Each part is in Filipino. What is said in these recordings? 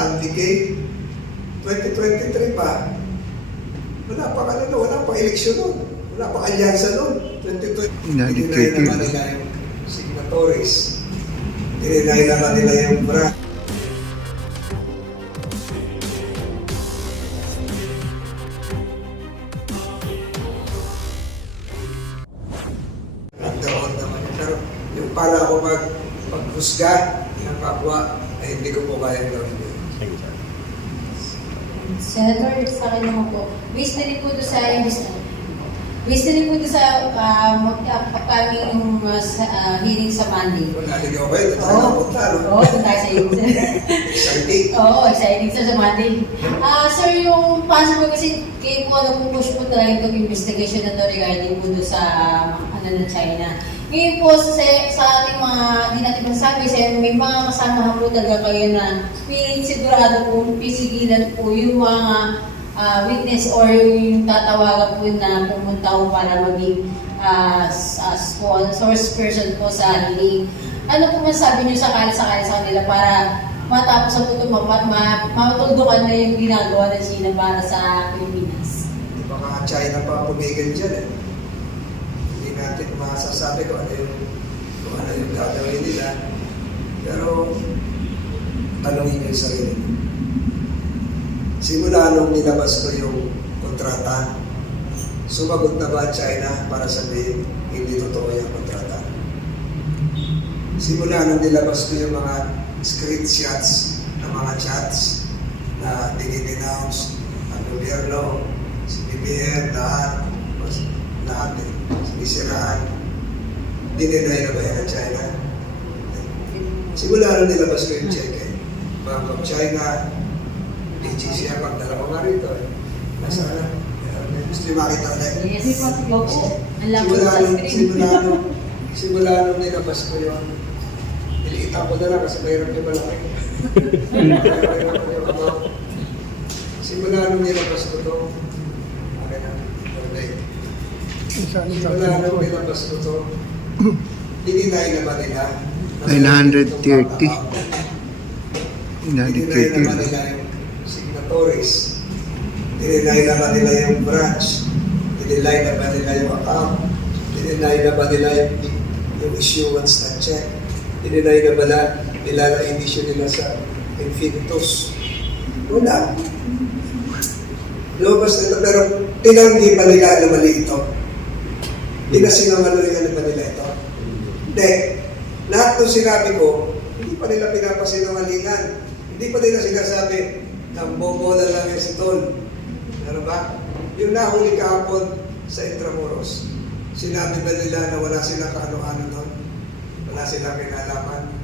Sandy Cay, 2023 pa. Wala pa eleksyon nun. Wala pa alyansa nun. 2020. Dinay naman nila yung signatories. Dinay naman nila yung brand. Nagkaroon naman yun. Pero yung para ako maghusga ng kapwa, ay hindi ko po kaya gawin yun. Senator, sa akin naman po, based na rin po doon sa upcoming hearing sa Monday. Kung naligaw kayo, doon tayo napunta, no? Oo, doon tayo sa hearing. Exciting. Oo, exciting sa Monday. Sir, yung possible kasi kayo po push po talaga itong investigation na to regarding po doon sa ng China. Ngayon po sa ating mga, di natin masasabi, may mga kasama po talaga kayo na sigurado po, pisigilan po yung mga witness or yung tatawagan po na pumunta po para maging source person po sa hearing. Ano po masasabi nyo sakali sa kanila para matapos sa puto matuldukan na yung ginagawa ng China para sa Pilipinas? Baka China pa pumigan dyan eh. Hindi natin masasabi kung ano yung gagawin nila. Pero tanongin yung sarili. Simula nung nilabas ko yung kontrata, sumagot na ba China para sabihin hindi totoo yung kontrata? Simula nung nilabas ko yung mga screenshots ng mga chats na dinidenounce ang gobyerno, si BBM, lahat eh, sinisiraan, dininay na ba yan ang China? Simula nung nilabas ko yung check eh, Bank of China, DGCR, pagdala ko nga rito eh. Nasaan na? Gusto yung makita ulit. Yes, opo. Alam ko sa screen. Simula nung nilabas ko yun, niliitan ko na lang kasi mayroon yung malaki. Simula nung nilabas ko to, okay na, okay. Simula nung nilabas ko to, dininay naman nila. 930. Dininay naman nila yung signatories. Dininay naman nila yung branch. Dininay naman nila yung account. Dininay naman nila yung issuance ng check. Dininay naman nila na issue nila sa Infinitus. Wala. Lumabas nila, pero tinanggi ba nila na mali ito? Pinasinungalingan na ba nila ito? Hindi. Lahat ng sinabi ko, hindi pa nila pinapasinungalingan. Hindi pa nila sinasabi, nambobola lang yung si Tol. Ano ba? Yung nahuli kahapon sa Intramuros, sinabi ba nila na wala silang kaano-ano doon? Wala silang kinalaman?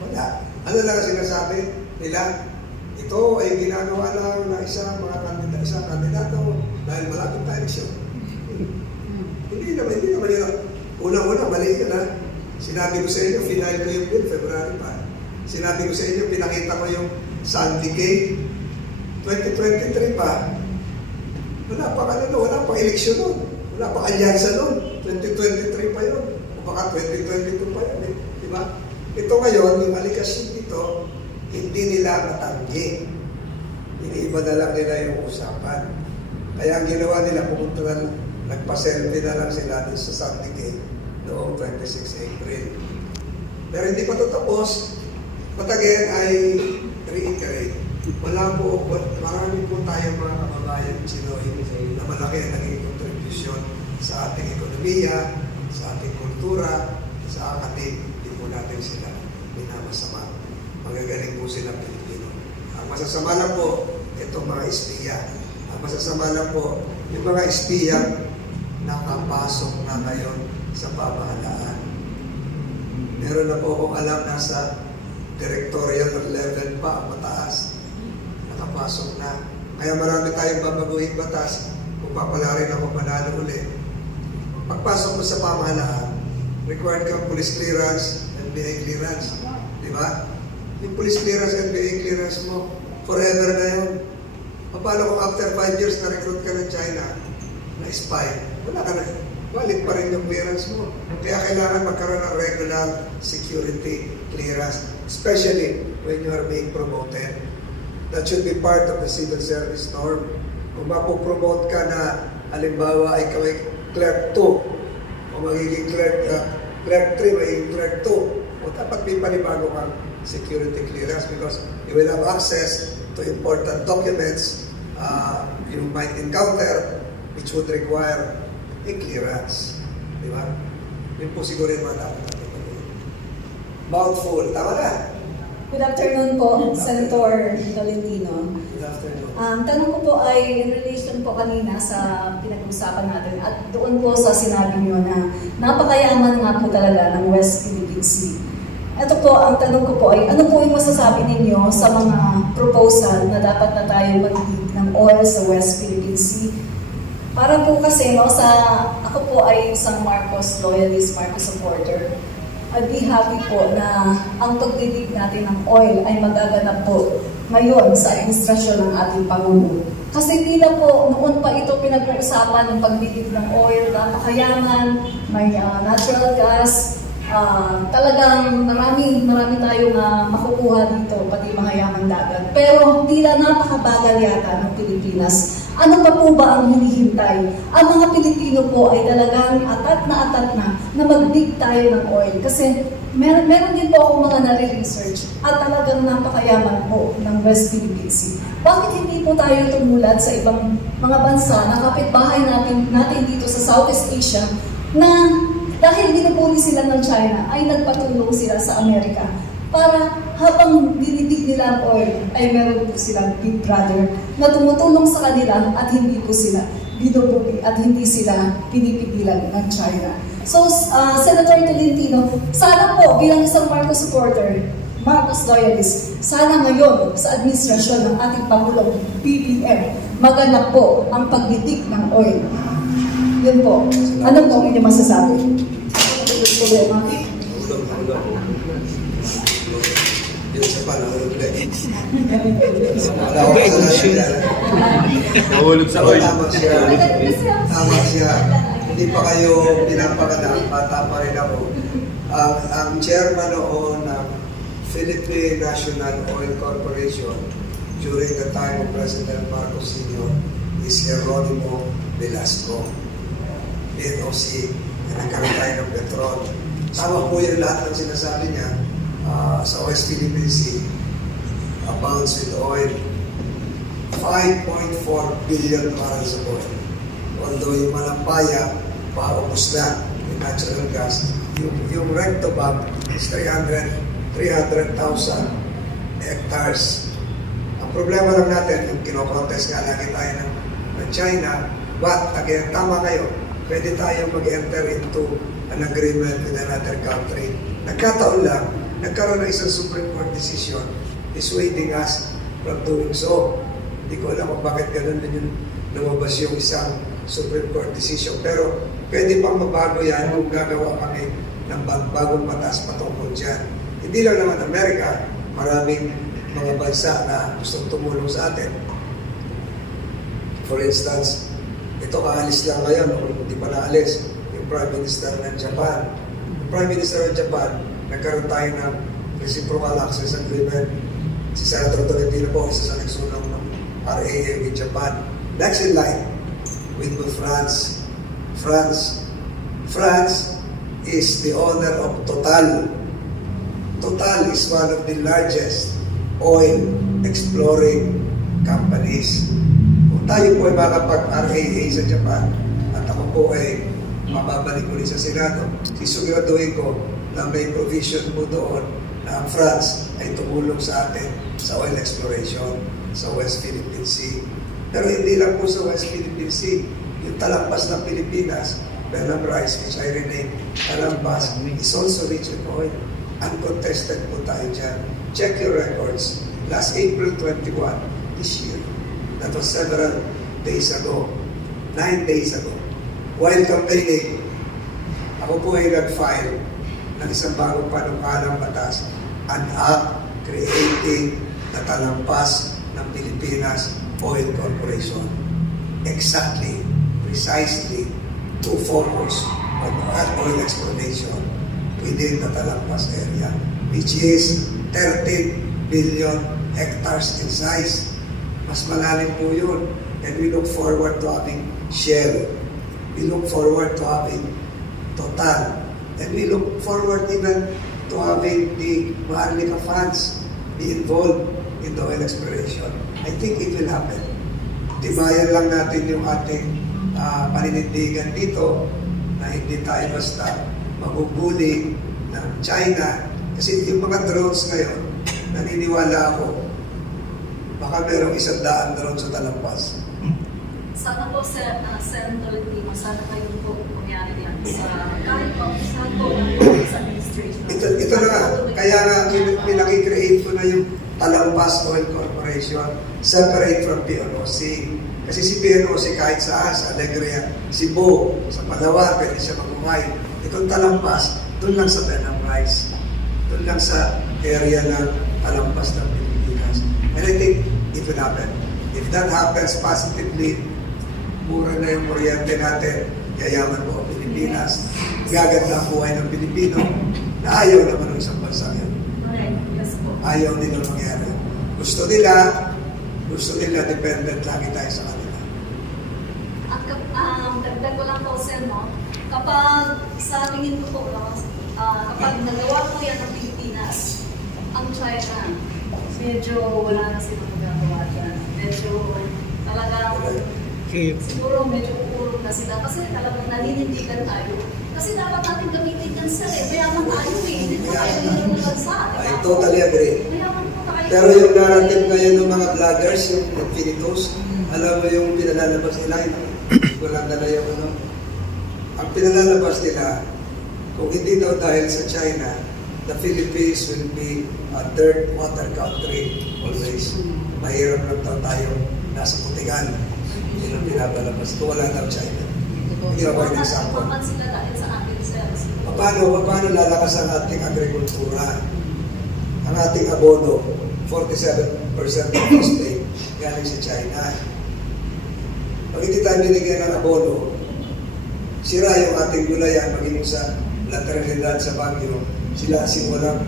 Wala. Ano lang ang sinasabi nila? Ito ay ginagawa lang ng isang kandidato dahil malapit na eleksyon. Hindi naman yun. Unang-una, mali ka na. Sinabi ko sa inyo, final ko yung bill, February pa. Sinabi ko sa inyo, pinakita ko yung Sandy Cay, 2023 pa. Wala pa eleksyon nun. Wala pa alyansa nun. 2023 pa yun. O baka 2022 pa yun eh. Diba? Ito ngayon, yung aligasyon dito, hindi nila matanggi. Iniiba na lang nila yung usapan. Kaya ang ginawa nila, pumunta na, nagpa-selfie na lang sila sa Sandy Cay noong 26 April. Pero hindi pa ito tapos. But again, I reiterate, marami po tayong mga kababayan Chinoy na malaki ang naging kontribusyon sa ating ekonomiya, sa ating kultura, sa akademik. Hindi po natin sila minamasama. Magagaling po sila Pilipino. Ang masasama lang po, itong mga espiya. Ang masasama lang po, yung mga espiya nakapasok na ngayon sa pamahalaan. Meron na po akong alam nasa directorial level pa, mataas. Nakapasok na. Kaya marami tayong babaguhin batas kung papalarin ako manalo ulit. Pagpasok mo sa pamahalaan, required kang police clearance, NBI clearance. Di ba? Yung police clearance, NBI clearance mo, forever na yun. Paano kung after 5 years na-recruit ka ng China, na spy, wala ka na. Valid pa rin yung clearance mo. Kaya kailangan magkaroon ng regular security clearance, especially when you are being promoted That should be part of the civil service norm. Kung mapopromote ka na, halimbawa, ay kaway clerk 2, o magiging clerk 3, magiging clerk 2, o dapat may panibago kang security clearance because you will have access to important documents you might encounter which would require a clearance. Di ba? Yun po siguro yung mga dapat natin gawin. Mouthful. Tama na. Good afternoon po, Senator Tolentino. Good afternoon. Tanong ko po ay in relation po kanina sa pinag-usapan natin at doon po sa sinabi niyo na napakayaman nga po talaga ng West Philippine Sea. Ito po, ang tanong ko po ay ano po yung masasabi ninyo sa mga proposal na dapat na tayo mag-dig ng oil sa West Philippine Sea? Para po kasi, no, ako po ay isang Marcos loyalist, Marcos supporter. I'd be happy po na ang pagdidig natin ng oil ay magaganap po ngayon sa administrasyon ng ating Pangulo. Kasi tila po noon pa ito pinag-uusapan ng pagdidig ng oil, napakayaman, may natural gas, talagang marami tayong makukuha dito, pati mga yamang dagat. Pero tila napakabagal yata ng Pilipinas. Ano pa po ba ang hinihintay? Ang mga Pilipino po ay talagang atat na mag-dig tayo ng oil. Kasi meron din po ako mga nare-research at talagang napakayaman po ng West Philippine Sea. Bakit hindi po tayo tumulad sa ibang mga bansa na kapitbahay natin dito sa Southeast Asia na dahil binubuli sila ng China ay nagpatulong sila sa Amerika para habang dinidig nila ang oil ay meron po silang big brother na tumutulong sa kanila at hindi po sila binubuli at hindi sila pinipigilan ng China. So, Senator Tolentino, sana po bilang isang Marcos supporter, Marcos loyalist, sana ngayon sa administrasyon ng ating Pangulong BBM, maganap po ang pagdidig ng oil. Yun po. Ano po ang inyong masasabi? Yun sa panahon ulit. Wala ko kasalanan yan. Nahulog sa oil. Tama siya. Tama siya. Hindi pa kayo pinapaganak. Bata pa rin ako. Ang chairman noon ng Philippine National Oil Corporation during the time of President Marcos Sr. is Jeronimo Velasco. NOC. Nagkaroon tayo ng petrol. Tama po yung lahat ng sinasabi niya. Sa West Philippine Sea abounds with oil, 5.4 billion barrels of oil. Although yung Malampaya, paubos na yung natural gas. Yung Rectobag is 300,000 hectares. Ang problema lang natin, yung kinokontest nga lagi tayo ng China, but again, tama kayo, pwede tayo mag-enter into an agreement with another country. Nagkataon lang, nagkaroon ng isang Supreme Court decision dissuading us from doing so. Hindi ko alam kung bakit ganun din yung lumabas yung isang Supreme Court decision. Pero pwede pang mabago yan kung gagawa kami ng bagong batas patungkol dyan. Hindi lang naman Amerika, maraming mga bansa na gustong tumulong sa atin. For instance, ito kaalis lang ngayon, hindi pa naalis, yung Prime Minister ng Japan. Yung Prime Minister ng Japan, nagkaroon tayo ng reciprocal access agreement. Si Senator Tolentino po, isa sa nagsulong ng RAA with Japan. Next in line, with France. France is the owner of Total. Total is one of the largest oil exploring companies. Kung tayo po ay makapag-RAA sa Japan, at ako po ay mababalik ulit sa Senado, sisiguraduhin ko na may provision po doon na ang France ay tumulong sa atin sa oil exploration sa West Philippine Sea. Pero hindi lang po sa West Philippine Sea, yung talampas ng Pilipinas, Benamrice, which I renamed Talampas, is also rich in oil. Uncontested po tayo dyan. Check your records. Last April 21, this year, that was several days ago, 9 days ago, while campaigning, ako po ay nag-file ng isang bagong panukalang batas, an act creating the Talampas ng Pilipinas Oil Corporation. Exactly, precisely, to focus on oil exploration within the Talampas area, which is 13 billion hectares in size. Mas malalim po yun. And we look forward to having Shell. We look forward to having Total. And we look forward even to having the Maharlika funds be involved in the oil exploration. I think it will happen. Tibayan lang natin yung ating paninindigan dito na hindi tayo basta magbubuli ng China. Kasi yung mga drones ngayon, naniniwala ako, baka merong 100 drones sa Talampas. Sana po, Senator Lino, sana kayo po mangyari yan sa kahit po sa administration. Ito na nga, kaya nga pinakicreate ko na yung Talampas Oil Corporation, separate from PNOC. Kasi si PNOC kahit saan, sa Alegria, Cebu, sa Palawan, pwede siya mabuhay. Itong Talampas, doon lang sa Benham Rice. Doon lang sa area ng Talampas ng Pilipinas. And I think it will happen. If that happens positively, mura na yung kuryente natin, yayaman po ang Pilipinas, gaganda ang buhay ng Pilipino, na ayaw naman ng isang bansa yun. Alright, yes po. Ayaw nila mangyari. Gusto nila dependent lagi tayo sa kanila. At dagdag ko lang po, Sen, no? Kapag sa tingin ko po, kapag nagawa po yan ng Pilipinas, ang China, medyo wala na silang magagawa dyan. Medyo talagang siguro medyo kukulong na sila kasi talagang naninindigan tayo. Kasi dapat natin gamitin yan sir eh. Mayaman tayo eh. Hindi pa tayo ng bansa. I totally agree. Mayaman po tayo. Pero yung narrative ngayon ng mga vloggers, yung infinitos, alam mo yung pinalalabas nila, walang dala yung ano. Ang pinalalabas nila, kung hindi daw dahil sa China, the Philippines will be a third water country always. Mahirap lang daw tayo nasa putigan. Yun ang pinalalabas. Kung wala daw China. Hindi ako yung example. Mapansin sila dahil sa akin sir. Paano lalakas ang ating agrikultura? Ang ating abono, 47% ng phosphate galing sa China. Pag hindi tayo binigyan ng abono, sira yung ating gulayan, maging sa lateralidad sa Baguio, sila simulang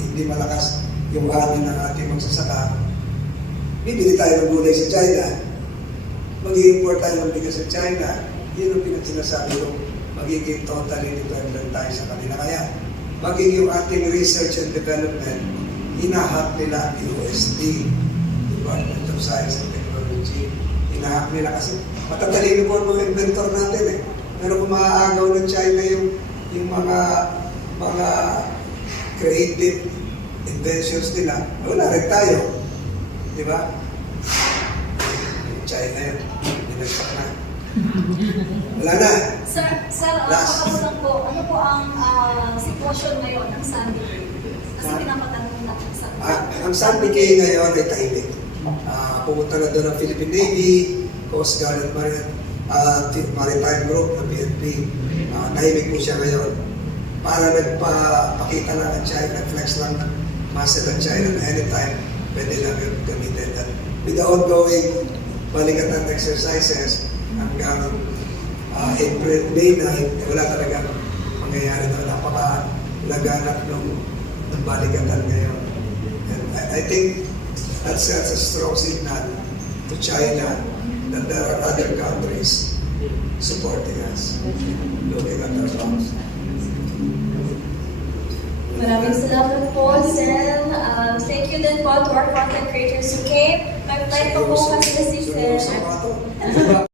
hindi malakas yung hangin ng ating magsasaka. Bibili tayo ng gulay sa China, mag-i-import tayo ng bigas sa China. Yun ang pinagsinasabi yung magiging totally dependent tayo sa kanila. Kaya maging yung ating research and development, hinahak nila USD, Department of Science and Technology. Hinahak nila kasi matatalino po ang mga inventor natin eh. Pero kung maaagaw ng China yung mga creative inventions nila, wala rin tayo. Di ba? China yun. Binagsak na. Wala na. Sir, napakamulang po, ano po ang sitwasyon ngayon ng Sandy Bay? Kasi pinapatanong natin sa Ang Sandy Bay ngayon ay tahimik. Pumunta na doon ang Philippine Navy, Coast Guard at Maritime Group ng PNP. Tahimik po siya ngayon. Para nagpakita lang ng China, flex lang ng muscle ng China na anytime pwede lang yung gamitin. At with the ongoing balikatan exercises, hanggang April, May 9, wala talaga mangyayari na napaka-laganap ng balikatan ngayon. And I think that sets a strong signal to China that there are other countries supporting us, looking at our backs. Maraming salamat po, Sen. Thank you din po to our content creators who came. May flight pa po kasi si Sen. Sa mga to.